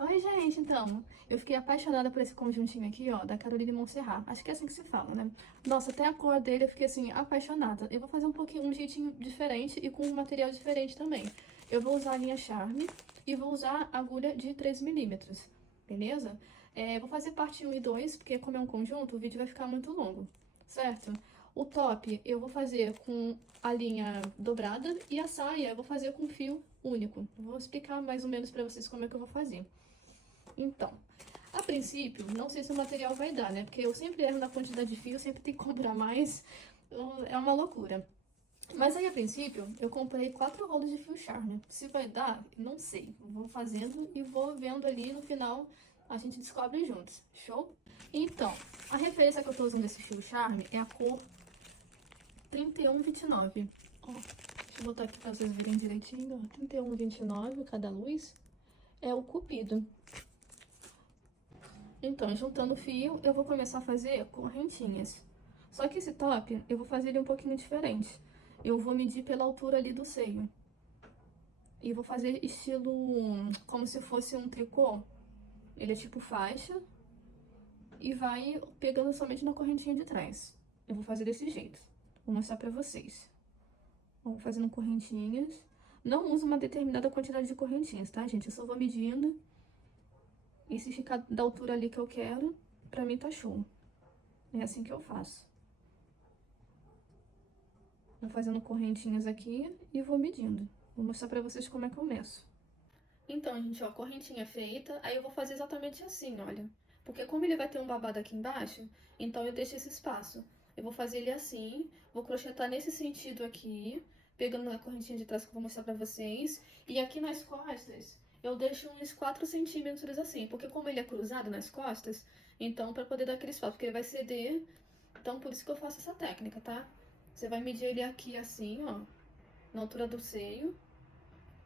Oi, gente, então, eu fiquei apaixonada por esse conjuntinho aqui, ó, da Caroline Montserrat. Acho que é assim que se fala, né? Nossa, até a cor dele eu fiquei, assim, apaixonada. Eu vou fazer um jeitinho diferente e com um material diferente também. Eu vou usar a linha Charme e vou usar agulha de 3 milímetros, beleza? Vou fazer parte 1 e 2, porque como é um conjunto, o vídeo vai ficar muito longo, certo? O top eu vou fazer com a linha dobrada e a saia eu vou fazer com fio único. Vou explicar mais ou menos pra vocês como é que eu vou fazer. Então, a princípio, não sei se o material vai dar, né? Porque eu sempre erro na quantidade de fio, sempre tenho que comprar mais. É uma loucura. Mas aí, a princípio, eu comprei 4 rolos de fio Charme. Se vai dar, não sei. Vou fazendo e vou vendo ali no final, a gente descobre juntos. Show? Então, a referência que eu tô usando desse fio Charme é a cor 3129. Ó, deixa eu botar aqui pra vocês verem direitinho. Ó, 3129 cada luz. É o Cupido. Então, juntando o fio, eu vou começar a fazer correntinhas. Só que esse top, eu vou fazer ele um pouquinho diferente. Eu vou medir pela altura ali do seio. E vou fazer estilo como se fosse um tricô. Ele é tipo faixa. E vai pegando somente na correntinha de trás. Eu vou fazer desse jeito. Vou mostrar pra vocês. Vou fazendo correntinhas. Não uso uma determinada quantidade de correntinhas, tá, gente? Eu só vou medindo. E se ficar da altura ali que eu quero, pra mim tá show. É assim que eu faço. Vou fazendo correntinhas aqui e vou medindo. Vou mostrar pra vocês como é que eu meço. Então, gente, ó, correntinha feita. Aí eu vou fazer exatamente assim, olha. Porque como ele vai ter um babado aqui embaixo, então eu deixo esse espaço. Eu vou fazer ele assim, vou crochetar nesse sentido aqui, pegando a correntinha de trás que eu vou mostrar pra vocês. E aqui nas costas, eu deixo uns 4 centímetros assim, porque como ele é cruzado nas costas, então pra poder dar aquele espaço, porque ele vai ceder, então por isso que eu faço essa técnica, tá? Você vai medir ele aqui assim, ó, na altura do seio,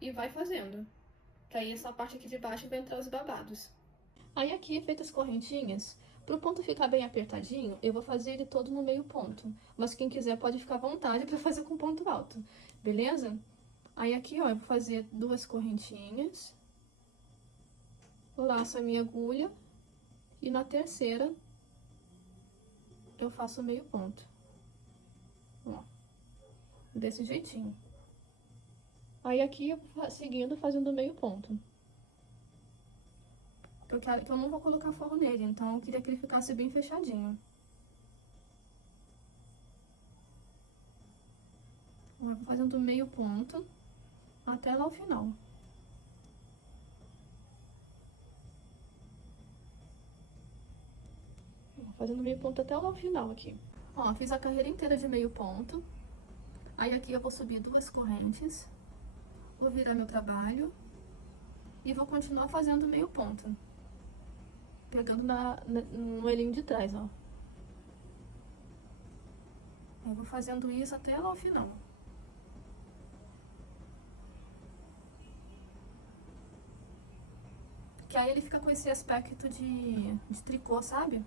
e vai fazendo. Que aí essa parte aqui de baixo vai entrar os babados. Aí aqui, feitas as correntinhas, para o ponto ficar bem apertadinho, eu vou fazer ele todo no meio ponto. Mas quem quiser pode ficar à vontade para fazer com ponto alto, beleza? Aí aqui, ó, eu vou fazer 2 correntinhas, laço a minha agulha e na terceira eu faço meio ponto. Ó, desse jeitinho. Aí aqui eu vou seguindo fazendo meio ponto. Que eu não vou colocar forro nele, então eu queria que ele ficasse bem fechadinho. Eu vou fazendo meio ponto até lá o final. Vou fazendo meio ponto até lá o final aqui. Ó, fiz a carreira inteira de meio ponto. Aí aqui eu vou subir 2 correntes. Vou virar meu trabalho. E vou continuar fazendo meio ponto. Pegando no olhinho de trás, ó. Eu vou fazendo isso até lá o final. Que aí ele fica com esse aspecto de tricô, sabe?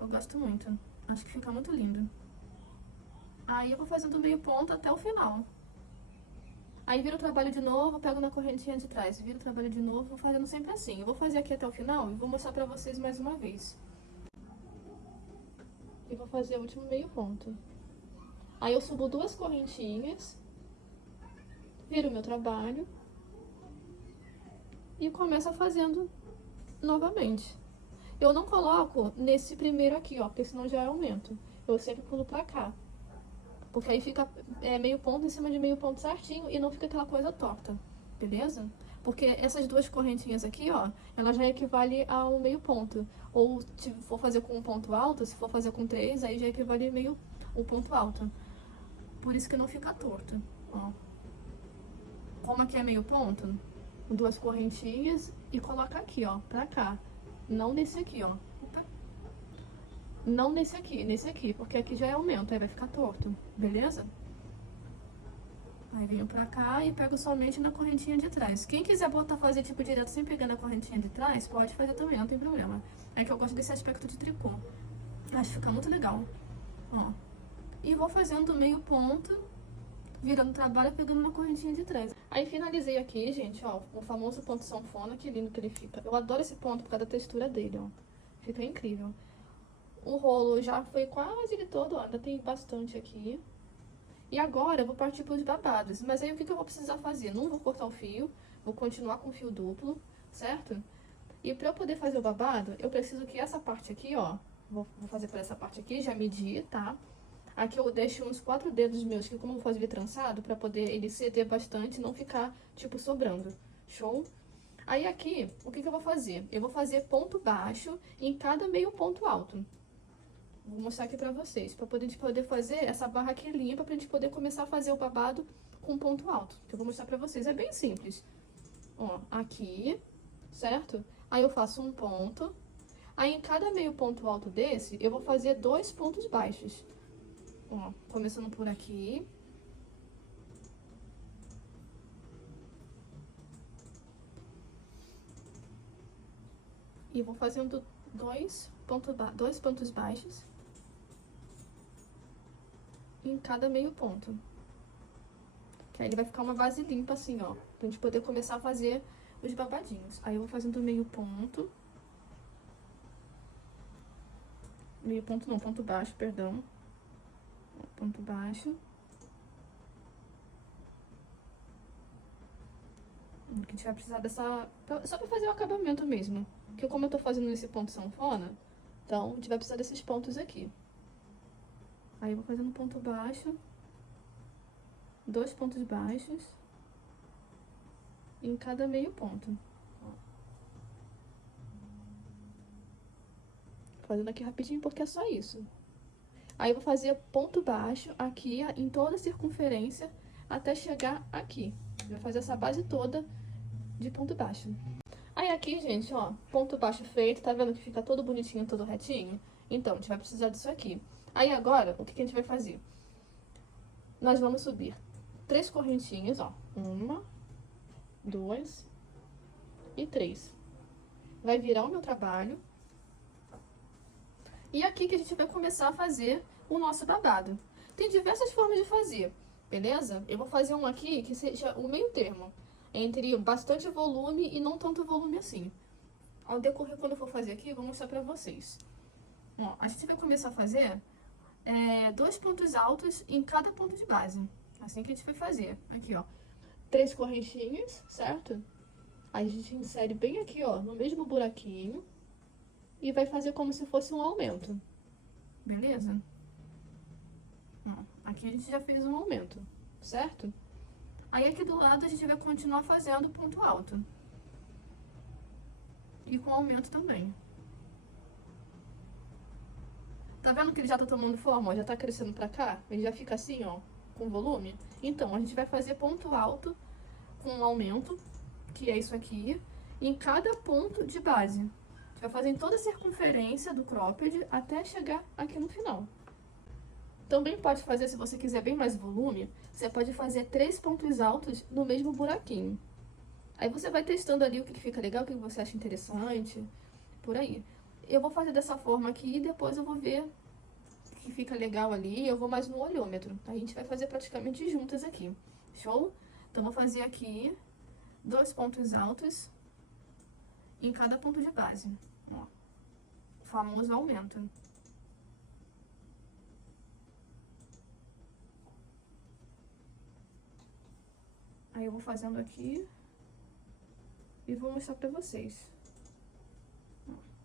Eu gosto muito. Acho que fica muito lindo. Aí eu vou fazendo meio ponto até o final. Aí viro o trabalho de novo, pego na correntinha de trás. Viro o trabalho de novo, vou fazendo sempre assim. Eu vou fazer aqui até o final e vou mostrar pra vocês mais uma vez. E vou fazer o último meio ponto. Aí eu subo 2 correntinhas, viro o meu trabalho e começo fazendo novamente. Eu não coloco nesse primeiro aqui, ó, porque senão já é aumento. Eu sempre pulo pra cá. Porque aí fica meio ponto em cima de meio ponto certinho e não fica aquela coisa torta, beleza? Porque essas 2 correntinhas aqui, ó, ela já equivale ao meio ponto. Ou se for fazer com um ponto alto, se for fazer com 3, aí já equivale meio o ponto alto. Por isso que não fica torto, ó. Como aqui é meio ponto, 2 correntinhas e coloca aqui, ó, pra cá. Não nesse aqui, ó. Não nesse aqui, porque aqui já é aumento, aí vai ficar torto, beleza? Aí venho pra cá e pego somente na correntinha de trás. Quem quiser fazer tipo direto sem pegar na correntinha de trás, pode fazer também, não tem problema. É que eu gosto desse aspecto de tricô. Acho que fica muito legal. Ó. E vou fazendo meio ponto, virando trabalho, pegando uma correntinha de trás. Aí finalizei aqui, gente, ó, o famoso ponto sanfona, que lindo que ele fica. Eu adoro esse ponto por causa da textura dele, ó. Fica incrível. O rolo já foi quase ele todo, ó, ainda tem bastante aqui. E agora eu vou partir para os babados. Mas aí o que eu vou precisar fazer? Não vou cortar o fio, vou continuar com o fio duplo, certo? E para eu poder fazer o babado, eu preciso que essa parte aqui, ó, vou fazer por essa parte aqui, já medi, tá? Aqui eu deixo uns 4 dedos meus, que como eu vou fazer trançado, pra poder ele ceder bastante e não ficar, tipo, sobrando. Show? Aí aqui, o que eu vou fazer? Eu vou fazer ponto baixo em cada meio ponto alto. Vou mostrar aqui pra vocês, pra poder fazer essa barra aqui limpa, pra gente poder começar a fazer o babado com ponto alto. Que eu vou mostrar pra vocês, é bem simples. Ó, aqui, certo? Aí eu faço um ponto. Aí em cada meio ponto alto desse, eu vou fazer 2 pontos baixos. Ó, começando por aqui. E vou fazendo dois pontos baixos em cada meio ponto. Que aí ele vai ficar uma base limpa assim, ó. Pra gente poder começar a fazer os babadinhos. Aí eu vou fazendo meio ponto. Meio ponto não, ponto baixo, perdão. Ponto baixo. Que a gente vai precisar dessa... Só pra fazer o acabamento mesmo. Porque como eu tô fazendo nesse ponto sanfona, então a gente vai precisar desses pontos aqui. Aí eu vou fazendo ponto baixo. 2 pontos baixos. Em cada meio ponto. Ó. Fazendo aqui rapidinho porque é só isso. Aí eu vou fazer ponto baixo aqui em toda a circunferência até chegar aqui. Vou fazer essa base toda de ponto baixo. Aí aqui, gente, ó, ponto baixo feito, tá vendo que fica todo bonitinho, todo retinho? Então, a gente vai precisar disso aqui. Aí agora, o que a gente vai fazer? Nós vamos subir 3 correntinhas, ó. 1, 2 e 3. Vai virar o meu trabalho. E aqui que a gente vai começar a fazer o nosso babado. Tem diversas formas de fazer, beleza? Eu vou fazer um aqui que seja o meio termo, entre bastante volume e não tanto volume assim. Ao decorrer, quando eu for fazer aqui, eu vou mostrar pra vocês. Ó, a gente vai começar a fazer 2 pontos altos em cada ponto de base. Assim que a gente vai fazer. Aqui, ó. 3 correntinhas, certo? Aí a gente insere bem aqui, ó, no mesmo buraquinho. E vai fazer como se fosse um aumento. Beleza? Ó, aqui a gente já fez um aumento, certo? Aí aqui do lado a gente vai continuar fazendo ponto alto. E com aumento também. Tá vendo que ele já tá tomando forma, ó? Já tá crescendo pra cá? Ele já fica assim, ó, com volume. Então, a gente vai fazer ponto alto com aumento, que é isso aqui, em cada ponto de base. A gente vai fazer em toda a circunferência do cropped até chegar aqui no final. Também pode fazer, se você quiser bem mais volume, você pode fazer 3 pontos altos no mesmo buraquinho. Aí você vai testando ali o que fica legal, o que você acha interessante, por aí. Eu vou fazer dessa forma aqui e depois eu vou ver o que fica legal ali, eu vou mais no olhômetro. A gente vai fazer praticamente juntas aqui, show? Então, vou fazer aqui 2 pontos altos em cada ponto de base, ó. O famoso aumento. Aí eu vou fazendo aqui e vou mostrar pra vocês.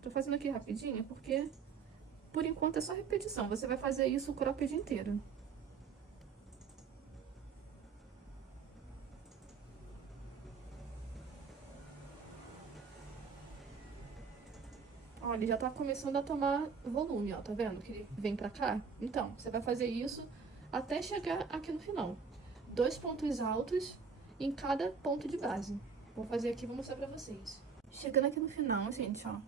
Tô fazendo aqui rapidinho porque, por enquanto, é só repetição. Você vai fazer isso o cropped inteiro. Olha, ele já tá começando a tomar volume, ó. Tá vendo que ele vem pra cá? Então, você vai fazer isso até chegar aqui no final. 2 pontos altos em cada ponto de base. Vou fazer aqui e vou mostrar pra vocês. Chegando aqui no final, gente, ó.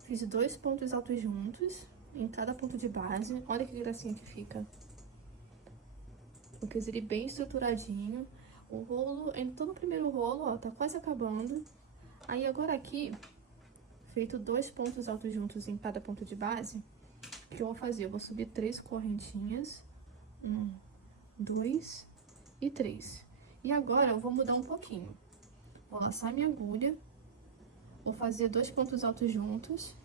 Fiz 2 pontos altos juntos em cada ponto de base. Olha que gracinha que fica. Eu fiz ele bem estruturadinho. O rolo, entrou no primeiro rolo, ó, tá quase acabando. Aí agora aqui, feito 2 pontos altos juntos em cada ponto de base, o que eu vou fazer? Eu vou subir 3 correntinhas. 1, 2 e 3. E agora eu vou mudar um pouquinho. Vou laçar minha agulha, vou fazer 2 pontos altos juntos,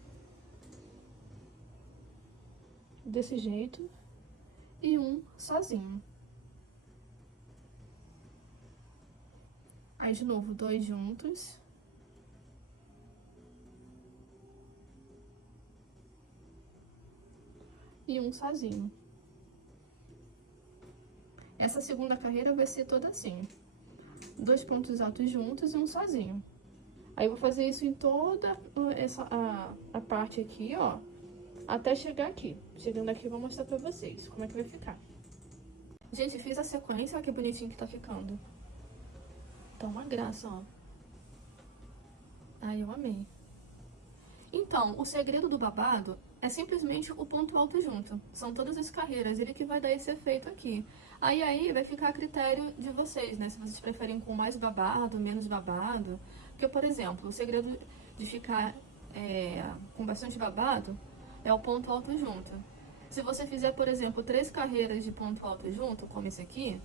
desse jeito, e um sozinho. Aí de novo, 2 juntos. E um sozinho. Essa segunda carreira vai ser toda assim. 2 pontos altos juntos e um sozinho. Aí eu vou fazer isso em toda a parte aqui, ó, até chegar aqui. Chegando aqui eu vou mostrar pra vocês como é que vai ficar. Gente, fiz a sequência, olha que bonitinho que tá ficando. Tá uma graça, ó. Ai, eu amei. Então, o segredo do babado é simplesmente o ponto alto junto. São todas as carreiras, ele que vai dar esse efeito aqui. Aí vai ficar a critério de vocês, né? Se vocês preferem com mais babado, menos babado. Porque, por exemplo, o segredo de ficar com bastante babado é o ponto alto junto. Se você fizer, por exemplo, 3 carreiras de ponto alto junto, como esse aqui,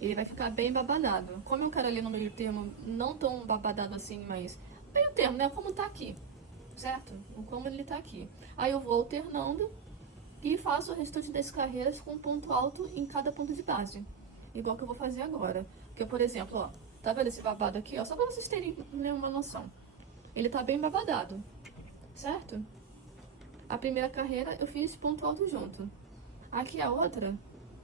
ele vai ficar bem babadado. Como eu quero ali no meio termo, não tão babadado assim, mas meio termo, né? Como tá aqui, certo? Como ele tá aqui. Aí eu vou alternando e faço o restante das carreiras com ponto alto em cada ponto de base. Igual que eu vou fazer agora. Porque, por exemplo, ó, tá vendo esse babado aqui, ó? Só pra vocês terem uma noção. Ele tá bem babadado, certo? A primeira carreira eu fiz ponto alto junto. Aqui a outra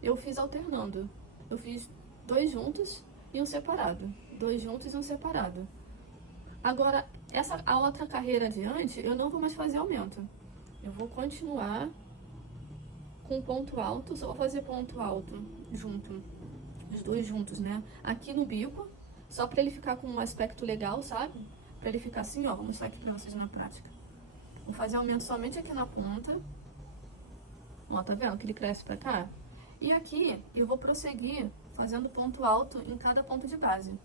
eu fiz alternando. Eu fiz 2 juntos e um separado. 2 juntos e um separado. Agora, a outra carreira adiante, eu não vou mais fazer aumento. Eu vou continuar com ponto alto, só vou fazer ponto alto junto, os 2 juntos, né? Aqui no bico, só pra ele ficar com um aspecto legal, sabe? Pra ele ficar assim, ó, vou mostrar aqui pra vocês na prática. Vou fazer aumento somente aqui na ponta. Ó, tá vendo que ele cresce pra cá? E aqui eu vou prosseguir fazendo ponto alto em cada ponto de base.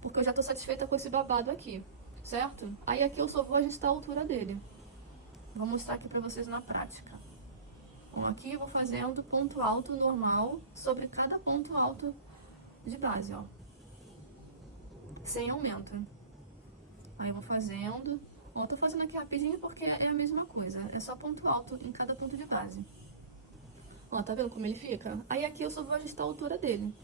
Porque eu já tô satisfeita com esse babado aqui, certo? Aí aqui eu só vou ajustar a altura dele. Vou mostrar aqui pra vocês na prática. Bom, aqui eu vou fazendo ponto alto normal sobre cada ponto alto de base, ó. Sem aumento. Aí eu vou fazendo. Bom, tô fazendo aqui rapidinho porque é a mesma coisa. É só ponto alto em cada ponto de base. Ó, tá vendo como ele fica? Aí aqui eu só vou ajustar a altura dele.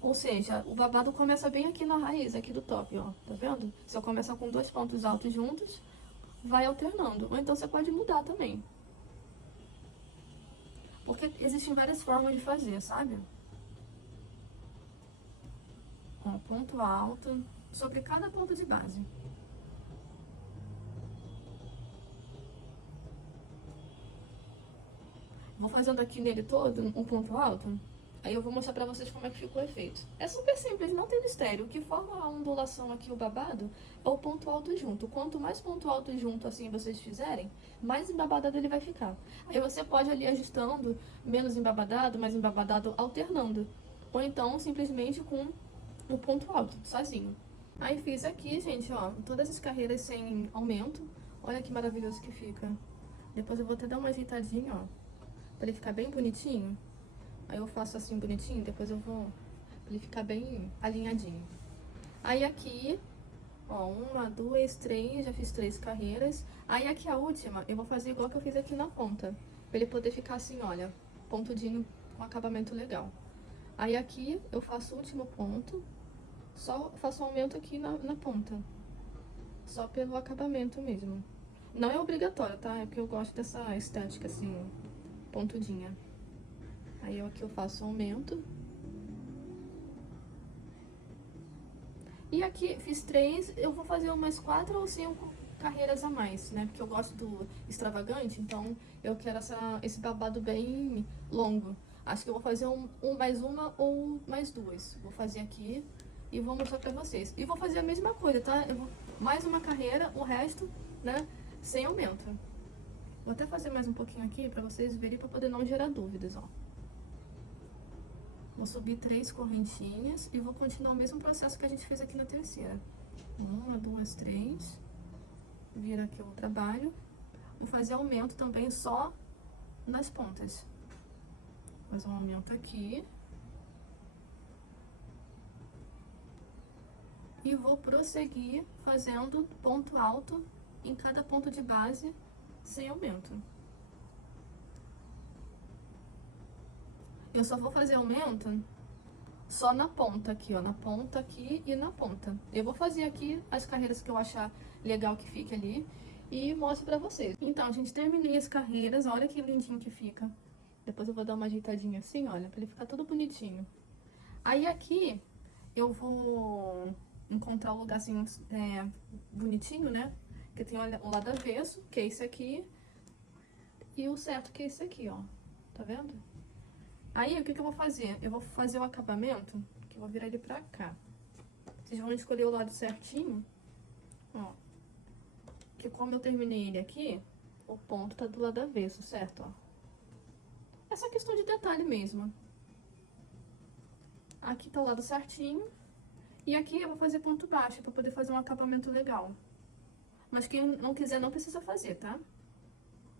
Ou seja, o babado começa bem aqui na raiz, aqui do top, ó. Tá vendo? Se eu começar com 2 pontos altos juntos, vai alternando. Ou então você pode mudar também. Porque existem várias formas de fazer, sabe? Ó, ponto alto sobre cada ponto de base. Vou fazendo aqui nele todo um ponto alto. Aí eu vou mostrar pra vocês como é que ficou o efeito. É super simples, não tem mistério. O que forma a ondulação aqui, o babado, é o ponto alto junto. Quanto mais ponto alto junto assim vocês fizerem, mais embabadado ele vai ficar. Aí você pode ali ajustando, menos embabadado, mais embabadado, alternando. Ou então, simplesmente com o ponto alto, sozinho. Aí fiz aqui, gente, ó, todas as carreiras sem aumento. Olha que maravilhoso que fica. Depois eu vou até dar uma ajeitadinha, ó, pra ele ficar bem bonitinho. Aí eu faço assim bonitinho, depois eu vou... pra ele ficar bem alinhadinho. Aí aqui, ó, 1, 2, 3, já fiz 3 carreiras. Aí aqui a última, eu vou fazer igual que eu fiz aqui na ponta. Pra ele poder ficar assim, olha, pontudinho, com acabamento legal. Aí aqui eu faço o último ponto, só faço um aumento aqui na ponta. Só pelo acabamento mesmo. Não é obrigatório, tá? É porque eu gosto dessa estética assim, pontudinha. Aí aqui eu faço um aumento. E aqui fiz 3, eu vou fazer umas 4 ou 5 carreiras a mais, né? Porque eu gosto do extravagante, então eu quero esse babado bem longo. Acho que eu vou fazer mais uma ou mais 2. Vou fazer aqui e vou mostrar pra vocês. E vou fazer a mesma coisa, tá? Eu vou mais uma carreira, o resto, né? Sem aumento. Vou até fazer mais um pouquinho aqui pra vocês verem, pra poder não gerar dúvidas, ó. Vou subir 3 correntinhas e vou continuar o mesmo processo que a gente fez aqui na terceira. 1, 2, 3. Vira aqui o trabalho. Vou fazer aumento também só nas pontas. Vou fazer um aumento aqui. E vou prosseguir fazendo ponto alto em cada ponto de base sem aumento. Eu só vou fazer aumento só na ponta aqui, ó, na ponta aqui e na ponta. Eu vou fazer aqui as carreiras que eu achar legal que fique ali e mostro pra vocês. Então, gente, terminei as carreiras, olha que lindinho que fica. Depois eu vou dar uma ajeitadinha assim, olha, pra ele ficar todo bonitinho. Aí aqui eu vou encontrar um lugarzinho bonitinho, né? Que tem o lado avesso, que é esse aqui, e o certo, que é esse aqui, ó. Tá vendo? Aí, o que eu vou fazer? Eu vou fazer o acabamento, que eu vou virar ele pra cá. Vocês vão escolher o lado certinho, ó. Que como eu terminei ele aqui, o ponto tá do lado avesso, certo, ó. É só questão de detalhe mesmo. Aqui tá o lado certinho. E aqui eu vou fazer ponto baixo, pra poder fazer um acabamento legal. Mas quem não quiser, não precisa fazer, tá?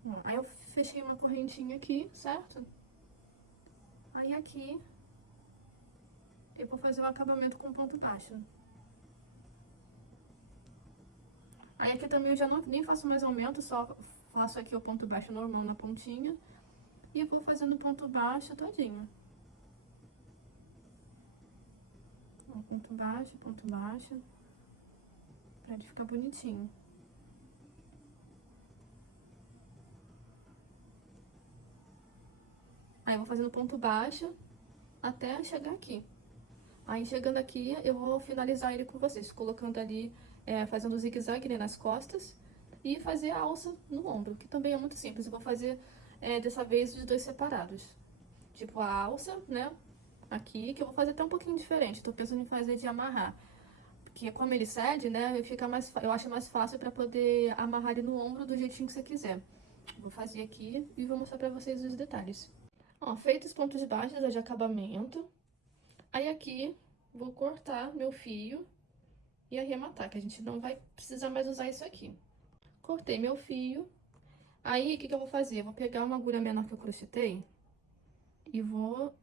Ó, aí eu fechei uma correntinha aqui, certo? Aí aqui, eu vou fazer o acabamento com ponto baixo. Aí aqui também eu já nem faço mais aumento, só faço aqui o ponto baixo normal na pontinha. E vou fazendo ponto baixo todinho. Ó, ponto baixo, pra ele ficar bonitinho. Aí eu vou fazendo ponto baixo até chegar aqui. Aí chegando aqui, eu vou finalizar ele com vocês, colocando ali, fazendo zigue-zague, né, nas costas. E fazer a alça no ombro, que também é muito simples. Eu vou fazer, dessa vez, os dois separados. Tipo, a alça, né, aqui, que eu vou fazer até um pouquinho diferente. Tô pensando em fazer de amarrar. Porque como ele cede, né, eu acho mais fácil pra poder amarrar ele no ombro do jeitinho que você quiser. Vou fazer aqui e vou mostrar pra vocês os detalhes. Ó, feitos os pontos baixos de acabamento. Aí aqui, vou cortar meu fio e arrematar, que a gente não vai precisar mais usar isso aqui. Cortei meu fio. Aí, o que eu vou fazer? Eu vou pegar uma agulha menor que eu crochetei e vou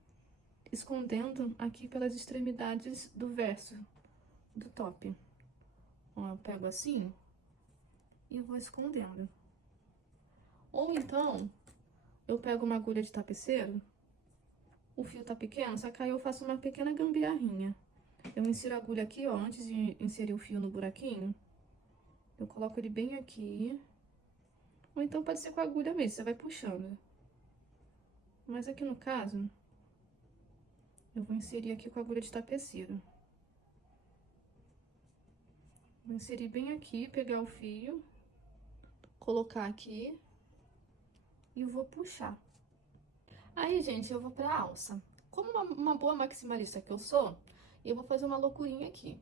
escondendo aqui pelas extremidades do verso do top. Ó, eu pego assim e vou escondendo. Ou então, eu pego uma agulha de tapeceiro, o fio tá pequeno, só que aí eu faço uma pequena gambiarrinha. Eu insiro a agulha aqui, ó, antes de inserir o fio no buraquinho. Eu coloco ele bem aqui. Ou então pode ser com a agulha mesmo, você vai puxando. Mas aqui no caso, eu vou inserir aqui com a agulha de tapeceiro. Vou inserir bem aqui, pegar o fio, colocar aqui e vou puxar. Aí, gente, eu vou pra alça. Como uma boa maximalista que eu sou, eu vou fazer uma loucurinha aqui.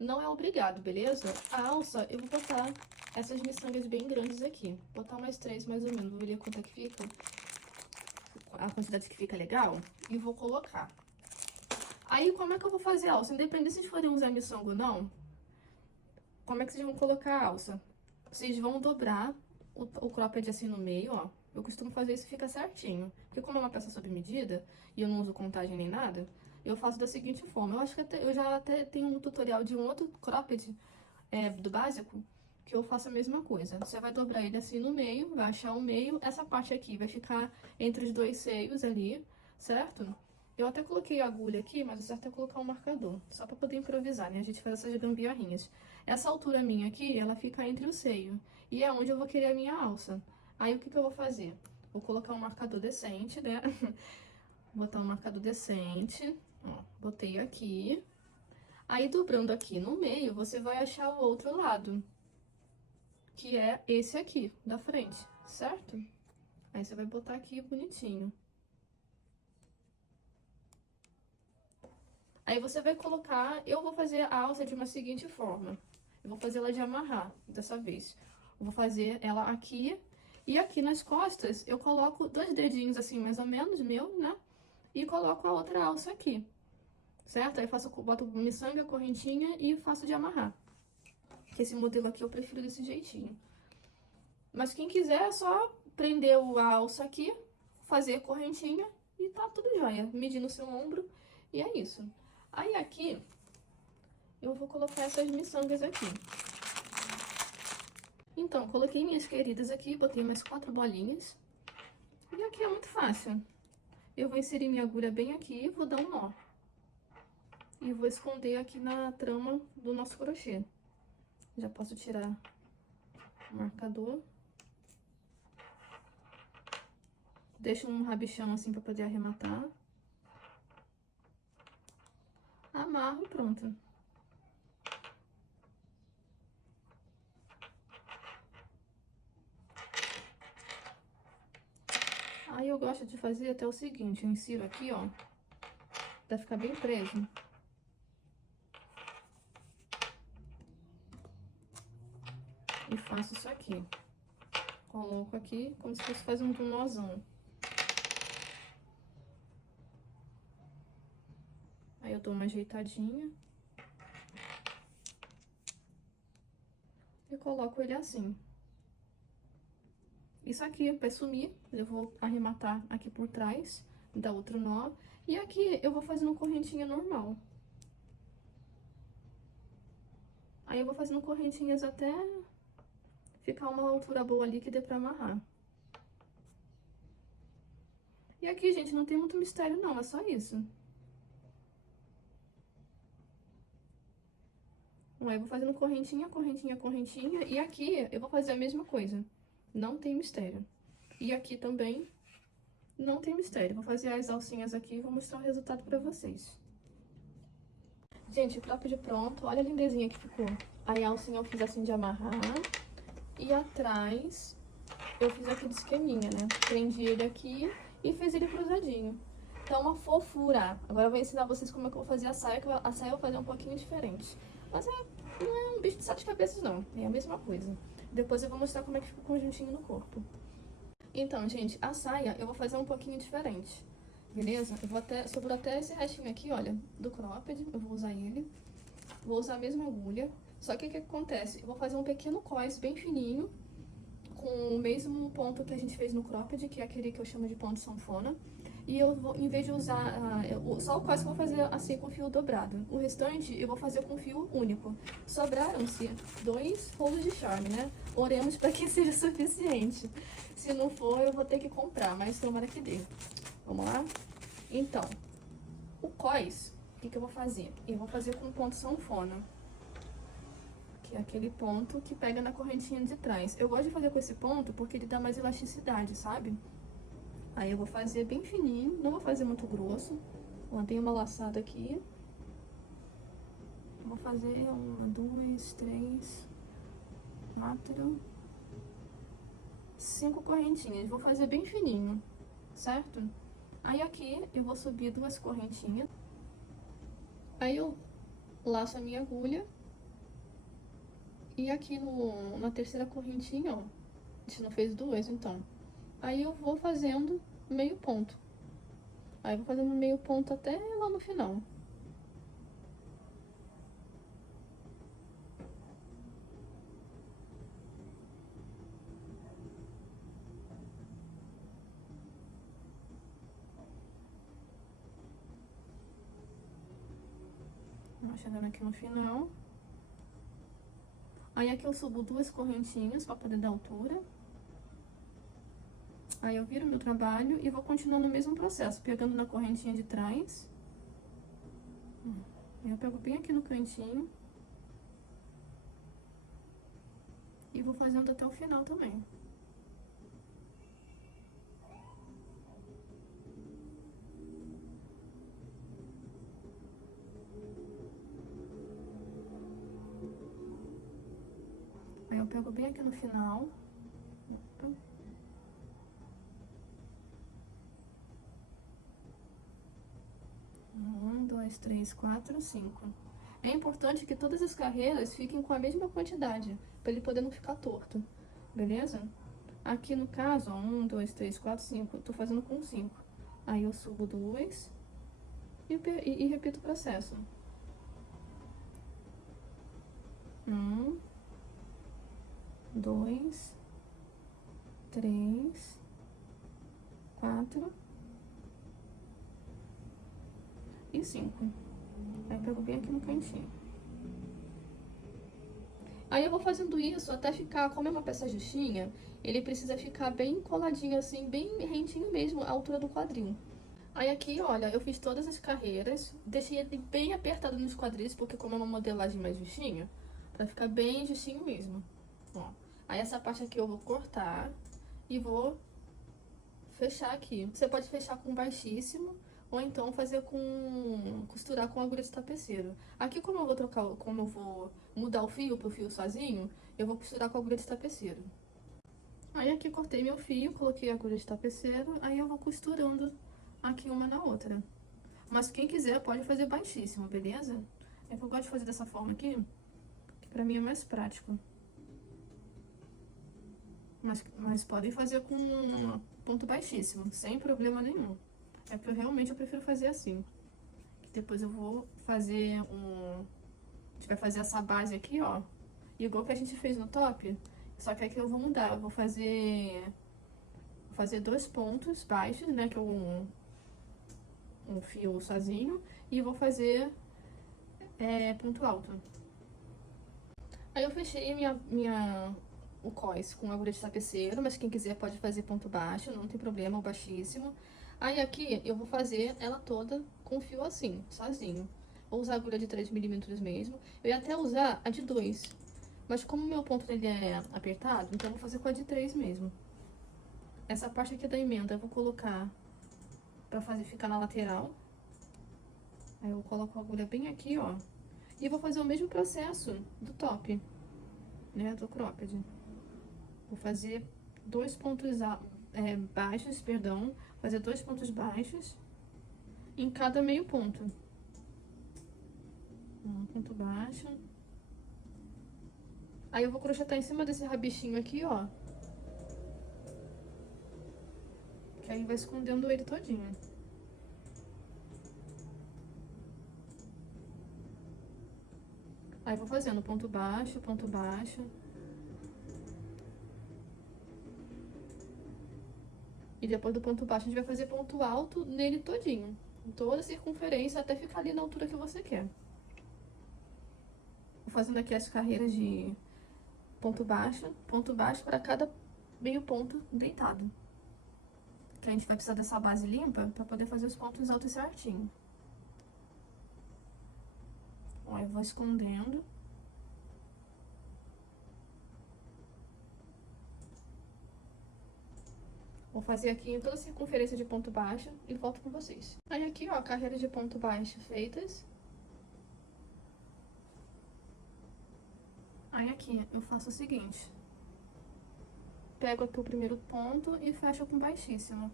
Não é obrigado, beleza? A alça, eu vou botar essas miçangas bem grandes aqui. Botar umas 3 mais ou menos, vou ver quanto é que fica. A quantidade que fica legal. E vou colocar. Aí, como é que eu vou fazer a alça? Independente se vocês forem usar miçanga ou não, como é que vocês vão colocar a alça? Vocês vão dobrar o cropped assim no meio, ó. Eu costumo fazer isso e fica certinho. Porque como é uma peça sob medida, e eu não uso contagem nem nada, eu faço da seguinte forma. Eu acho que eu já até tenho um tutorial de um outro cropped do básico, que eu faço a mesma coisa. Você vai dobrar ele assim no meio, vai achar o meio. Essa parte aqui vai ficar entre os dois seios ali, certo? Eu até coloquei a agulha aqui, mas o certo é colocar um marcador, só pra poder improvisar, né? A gente faz essas gambiarrinhas. Essa altura minha aqui, ela fica entre o seio, e é onde eu vou querer a minha alça. Aí, o que eu vou fazer? Vou colocar um marcador decente, né? Botar um marcador decente, ó, botei aqui. Aí, dobrando aqui no meio, você vai achar o outro lado, que é esse aqui, da frente, certo? Aí, você vai botar aqui bonitinho. Aí você vai colocar, eu vou fazer a alça de uma seguinte forma. Eu vou fazer ela de amarrar, dessa vez. Eu vou fazer ela aqui, e aqui nas costas eu coloco 2 dedinhos assim, mais ou menos, meu, né? E coloco a outra alça aqui, certo? Aí boto miçanga, correntinha e faço de amarrar. Que esse modelo aqui eu prefiro desse jeitinho. Mas quem quiser é só prender a alça aqui, fazer a correntinha e tá tudo jóia. Medir no seu ombro e é isso. Aí aqui, eu vou colocar essas miçangas aqui. Então, coloquei minhas queridas aqui, botei mais 4 bolinhas. E aqui é muito fácil. Eu vou inserir minha agulha bem aqui e vou dar um nó. E vou esconder aqui na trama do nosso crochê. Já posso tirar o marcador. Deixo um rabichão assim pra poder arrematar. Amarro e pronto. Aí eu gosto de fazer até o seguinte, eu insiro aqui, ó, pra ficar bem preso. E faço isso aqui. Coloco aqui como se fosse fazer um nozão. Aí eu dou uma ajeitadinha. E coloco ele assim. Isso aqui vai sumir, eu vou arrematar aqui por trás, dar outro nó. E aqui eu vou fazendo correntinha normal. Aí eu vou fazendo correntinhas até ficar uma altura boa ali que dê pra amarrar. E aqui, gente, não tem muito mistério não, é só isso. Aí eu vou fazendo correntinha, correntinha, correntinha. E aqui eu vou fazer a mesma coisa. Não tem mistério. E aqui também não tem mistério. Vou fazer as alcinhas aqui e vou mostrar o resultado pra vocês. Gente, cropped pronto. Olha a lindezinha que ficou. Aí a alcinha eu fiz assim de amarrar. E atrás eu fiz aquele esqueminha, né? Prendi ele aqui e fiz ele cruzadinho. Tá uma fofura. Agora eu vou ensinar vocês como é que eu vou fazer a saia, que a saia eu vou fazer um pouquinho diferente. Mas não é um bicho de sete cabeças, não. É a mesma coisa. Depois eu vou mostrar como é que fica o conjuntinho no corpo. Então, gente, a saia eu vou fazer um pouquinho diferente. Beleza? Eu vou até, sobrou até esse restinho aqui, olha, do cropped. Eu vou usar ele. Vou usar a mesma agulha. Só que o que acontece? Eu vou fazer um pequeno cós bem fininho, com o mesmo ponto que a gente fez no cropped, que é aquele que eu chamo de ponto sanfona. E eu vou, em vez de usar só o cós que eu vou fazer assim com fio dobrado. O restante eu vou fazer com fio único. Sobraram-se 2 rolos de charme, né? Oremos para que seja suficiente. Se não for, eu vou ter que comprar, mas tomara que dê. Vamos lá? Então, o cós, o que eu vou fazer? Eu vou fazer com ponto sanfona, que é aquele ponto que pega na correntinha de trás. Eu gosto de fazer com esse ponto porque ele dá mais elasticidade, sabe? Aí eu vou fazer bem fininho, não vou fazer muito grosso. Mantém uma laçada aqui. Vou fazer 1, 2, 3, 4, 5 correntinhas. Vou fazer bem fininho, certo? Aí aqui eu vou subir 2 correntinhas. Aí eu laço a minha agulha. E aqui na terceira correntinha, ó, a gente não fez 2, então. Aí eu vou fazendo meio ponto. Aí eu vou fazendo meio ponto até lá no final. Chegando aqui no final. Aí aqui eu subo 2 correntinhas pra poder dar altura. Aí eu viro meu trabalho e vou continuando o mesmo processo, pegando na correntinha de trás. Eu pego bem aqui no cantinho. E vou fazendo até o final também. Aí eu pego bem aqui no final. Opa. 1, 2, 3, 4, 5. É importante que todas as carreiras fiquem com a mesma quantidade, para ele poder não ficar torto, beleza? Aqui no caso, ó, 1, 2, 3, 4, 5, tô fazendo com 5. Aí eu subo 2 e repito o processo. 1, 2, 3, 4 e 5. Aí eu pego bem aqui no cantinho. Aí eu vou fazendo isso até ficar, como é uma peça justinha, ele precisa ficar bem coladinho assim, bem rentinho mesmo, a altura do quadril. Aí aqui, olha, eu fiz todas as carreiras, deixei ele bem apertado nos quadris, porque como é uma modelagem mais justinha, pra ficar bem justinho mesmo. Ó, aí essa parte aqui eu vou cortar e vou fechar aqui. Você pode fechar com baixíssimo, ou então fazer costurar com agulha de tapeceiro. Aqui como eu vou como eu vou mudar o fio pro fio sozinho, eu vou costurar com agulha de tapeceiro. Aí aqui cortei meu fio, coloquei a agulha de tapeceiro, aí eu vou costurando aqui uma na outra. Mas quem quiser pode fazer baixíssimo, beleza? É que eu gosto de fazer dessa forma aqui, que pra mim é mais prático. Mas podem fazer com ponto baixíssimo, sem problema nenhum. É que realmente eu prefiro fazer assim. Depois eu vou fazer a gente vai fazer essa base aqui, ó, igual que a gente fez no top, só que aqui eu vou mudar. Eu vou fazer 2 pontos baixos, né, que é um fio sozinho, e vou fazer ponto alto. Aí eu fechei o cós com agulha de tapeceiro, mas quem quiser pode fazer ponto baixo, não tem problema, o baixíssimo. Aí aqui eu vou fazer ela toda com fio assim, sozinho. Vou usar agulha de 3 milímetros mesmo. Eu ia até usar a de 2, mas como o meu ponto ele é apertado, então eu vou fazer com a de 3 mesmo. Essa parte aqui da emenda eu vou colocar pra fazer ficar na lateral. Aí eu coloco a agulha bem aqui, ó. E vou fazer o mesmo processo do top, né, do cropped. Vou fazer 2 pontos baixos, perdão, fazer 2 pontos baixos em cada meio ponto. Um ponto baixo. Aí eu vou crochetar em cima desse rabichinho aqui, ó. Que aí vai escondendo ele todinho. Aí vou fazendo ponto baixo, ponto baixo. E depois do ponto baixo a gente vai fazer ponto alto nele todinho. Em toda a circunferência, até ficar ali na altura que você quer. Vou fazendo aqui as carreiras de ponto baixo para cada meio ponto deitado. Que a gente vai precisar dessa base limpa para poder fazer os pontos altos certinho. Ó, eu vou escondendo. Vou fazer aqui em toda a circunferência de ponto baixo e volto com vocês. Aí aqui, ó, carreiras de ponto baixo feitas. Aí aqui eu faço o seguinte. Pego aqui o primeiro ponto e fecho com baixíssimo.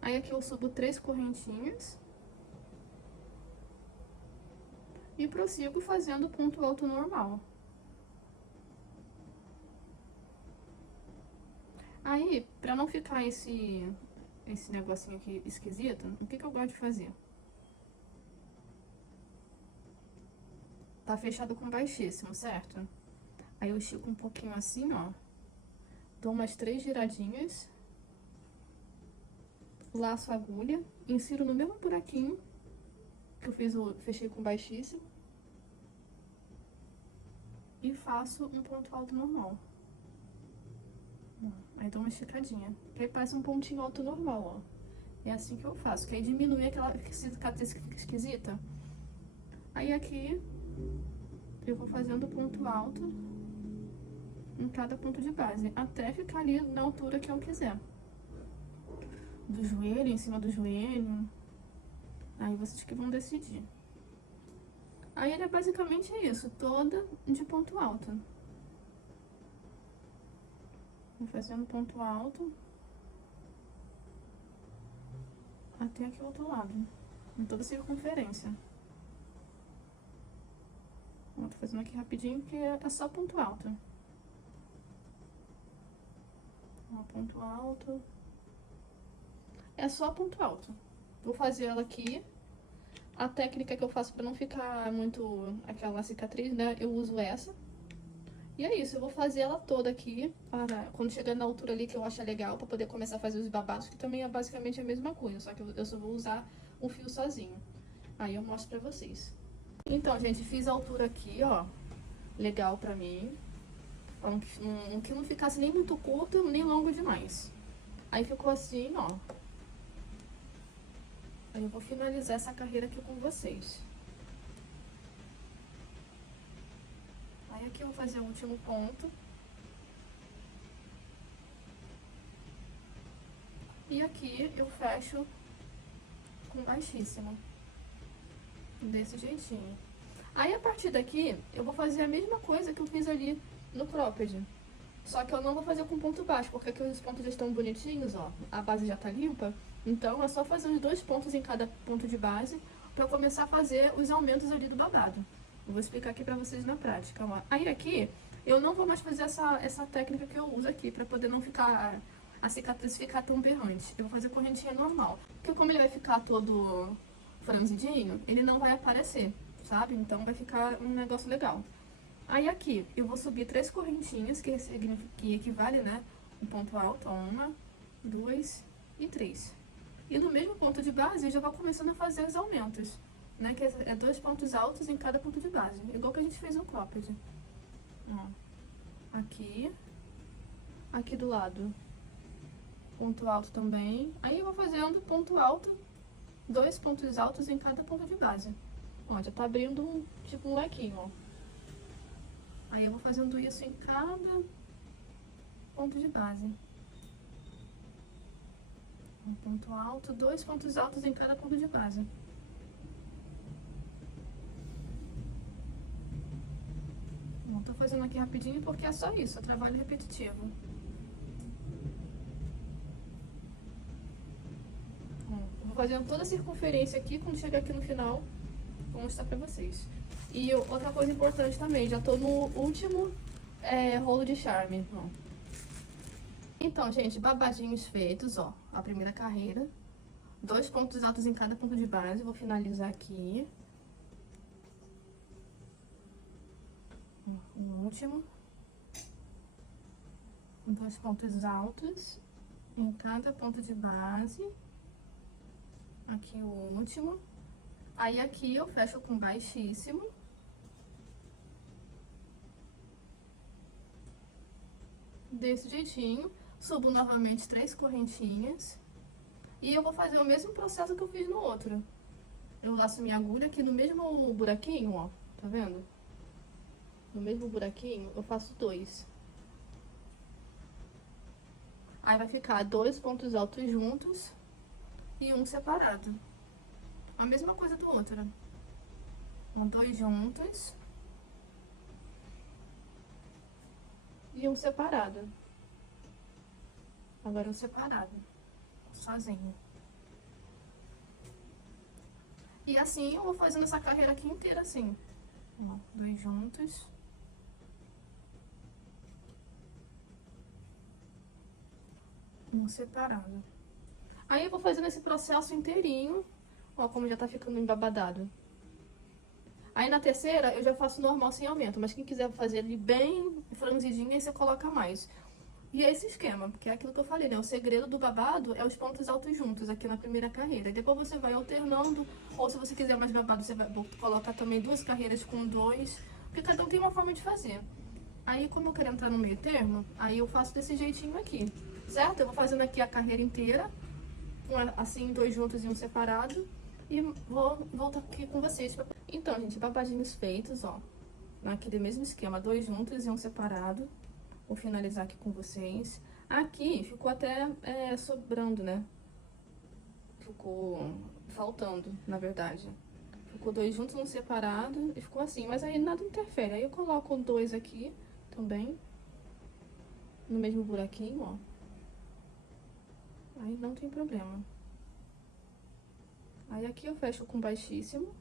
Aí aqui eu subo 3 correntinhas. E prossigo fazendo ponto alto normal. Aí, pra não ficar esse negocinho aqui esquisito, o que eu gosto de fazer? Tá fechado com baixíssimo, certo? Aí eu estico um pouquinho assim, ó. Dou umas 3 giradinhas. Laço a agulha. Insiro no mesmo buraquinho que eu fechei com baixíssimo. E faço um ponto alto normal. Aí dou uma esticadinha. Que aí parece um pontinho alto normal, ó. É assim que eu faço, que aí diminui aquela cicatriz que fica esquisita. Aí aqui eu vou fazendo ponto alto em cada ponto de base, até ficar ali na altura que eu quiser. Do joelho, em cima do joelho. Aí vocês que vão decidir. Aí ele é basicamente isso, toda de ponto alto. Vou fazendo ponto alto até aqui o outro lado, em toda a circunferência. Ó, tô fazendo aqui rapidinho porque é só ponto alto. Ó, ponto alto. É só ponto alto. Vou fazer ela aqui. A técnica que eu faço pra não ficar muito aquela cicatriz, né? Eu uso essa. E é isso, eu vou fazer ela toda aqui, para quando chegar na altura ali que eu achar legal, pra poder começar a fazer os babados, que também é basicamente a mesma coisa, só que eu só vou usar um fio sozinho. Aí eu mostro pra vocês. Então, gente, fiz a altura aqui, ó, legal pra mim. Que não ficasse nem muito curto, nem longo demais. Aí ficou assim, ó. Aí eu vou finalizar essa carreira aqui com vocês. Aí aqui eu vou fazer o último ponto. E aqui eu fecho com baixíssimo. Desse jeitinho. Aí a partir daqui, eu vou fazer a mesma coisa que eu fiz ali no cropped. Só que eu não vou fazer com ponto baixo, porque aqui os pontos já estão bonitinhos, ó. A base já tá limpa. Então é só fazer os 2 pontos em cada ponto de base pra começar a fazer os aumentos ali do babado. Eu vou explicar aqui pra vocês na prática, ó. Aí aqui, eu não vou mais fazer essa técnica que eu uso aqui, pra poder não ficar... a cicatriz ficar tão berrante. Eu vou fazer correntinha normal. Porque como ele vai ficar todo franzidinho, ele não vai aparecer, sabe? Então vai ficar um negócio legal. Aí aqui, eu vou subir 3 correntinhas, que equivale, né? Um ponto alto, ó, 1, 2 e 3. E no mesmo ponto de base, eu já vou começando a fazer os aumentos, né? Que é 2 pontos altos em cada ponto de base, igual que a gente fez no cropped. Ó, aqui, aqui do lado, ponto alto também. Aí eu vou fazendo ponto alto, 2 pontos altos em cada ponto de base. Ó, já tá abrindo tipo um lequinho, ó. Aí eu vou fazendo isso em cada ponto de base. Um ponto alto, 2 pontos altos em cada ponto de base. Não tô fazendo aqui rapidinho porque é só isso, é trabalho repetitivo. Vou fazendo toda a circunferência aqui, quando chegar aqui no final, vou mostrar pra vocês. E outra coisa importante também, já tô no último rolo de charme, ó. Então, gente, babadinhos feitos, ó, a primeira carreira. 2 pontos altos em cada ponto de base, vou finalizar aqui. O último. 2 pontos altos em cada ponto de base. Aqui o último. Aí aqui eu fecho com baixíssimo. Desse jeitinho. Subo novamente 3 correntinhas. E eu vou fazer o mesmo processo que eu fiz no outro. Eu laço minha agulha aqui no mesmo buraquinho, ó. Tá vendo? No mesmo buraquinho, eu faço 2. Aí vai ficar 2 pontos altos juntos e um separado. A mesma coisa do outro. 2 juntos e um separado. Agora um separado, sozinho. E assim eu vou fazendo essa carreira aqui inteira assim. Ó, 2 juntos. Um separado. Aí eu vou fazendo esse processo inteirinho. Ó, como já tá ficando embabadado. Aí na terceira eu já faço normal sem aumento, mas quem quiser fazer ele bem franzidinho, aí você coloca mais. E é esse esquema, porque é aquilo que eu falei, né? O segredo do babado é os pontos altos juntos aqui na primeira carreira. Depois você vai alternando, ou se você quiser mais babado, você vai colocar também 2 carreiras com 2, porque cada um tem uma forma de fazer. Aí, como eu quero entrar no meio termo, aí eu faço desse jeitinho aqui, certo? Eu vou fazendo aqui a carreira inteira, assim, 2 juntos e um separado, e vou voltar aqui com vocês. Então, gente, babadinhos feitos, ó, naquele mesmo esquema, 2 juntos e um separado. Vou finalizar aqui com vocês. Aqui ficou até sobrando, né? Ficou faltando, na verdade. Ficou 2 juntos, um separado e ficou assim. Mas aí nada interfere. Aí eu coloco 2 aqui também. No mesmo buraquinho, ó. Aí não tem problema. Aí aqui eu fecho com baixíssimo.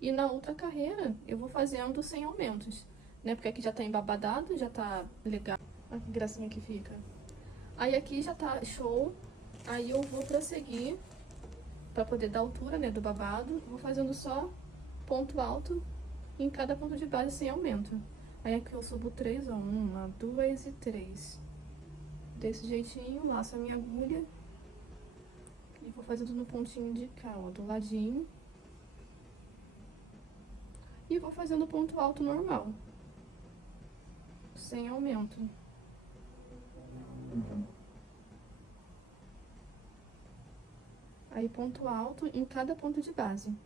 E na outra carreira eu vou fazendo sem aumentos. Né? Porque aqui já tá embabadado, já tá legal. Olha que gracinha que fica. Aí aqui já tá show. Aí eu vou prosseguir pra poder dar altura, né, do babado. Vou fazendo só ponto alto em cada ponto de base sem aumento. Aí aqui eu subo 3, ó. 1, 2 e 3. Desse jeitinho, laço a minha agulha. E vou fazendo no pontinho de cá, ó, do ladinho. E vou fazendo ponto alto normal, sem aumento. Aí ponto alto em cada ponto de base.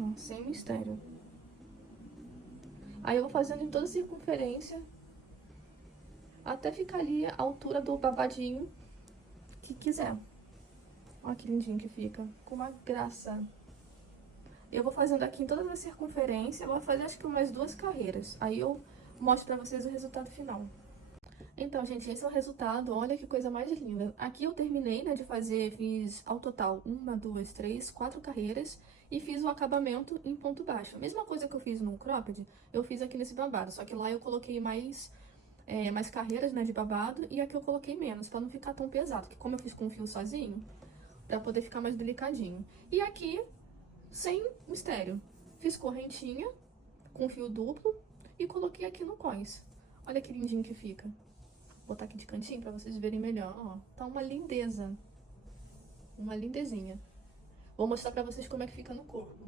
Ó, sem mistério. Aí eu vou fazendo em toda a circunferência, até ficar ali a altura do babadinho que quiser. Olha que lindinho que fica, com uma graça. Eu vou fazendo aqui em toda a circunferência, eu vou fazer acho que umas 2 carreiras. Aí eu mostro pra vocês o resultado final. Então, gente, esse é o resultado, olha que coisa mais linda. Aqui eu terminei, né, de fazer, fiz ao total 1, 2, 3, 4 carreiras e fiz o acabamento em ponto baixo. A mesma coisa que eu fiz no cropped, eu fiz aqui nesse babado, só que lá eu coloquei mais carreiras, né, de babado e aqui eu coloquei menos, pra não ficar tão pesado, que como eu fiz com o fio sozinho, pra poder ficar mais delicadinho. E aqui, sem mistério, fiz correntinha com fio duplo e coloquei aqui no cós. Olha que lindinho que fica. Vou botar aqui de cantinho pra vocês verem melhor, ó. Tá uma lindeza. Uma lindezinha. Vou mostrar pra vocês como é que fica no corpo.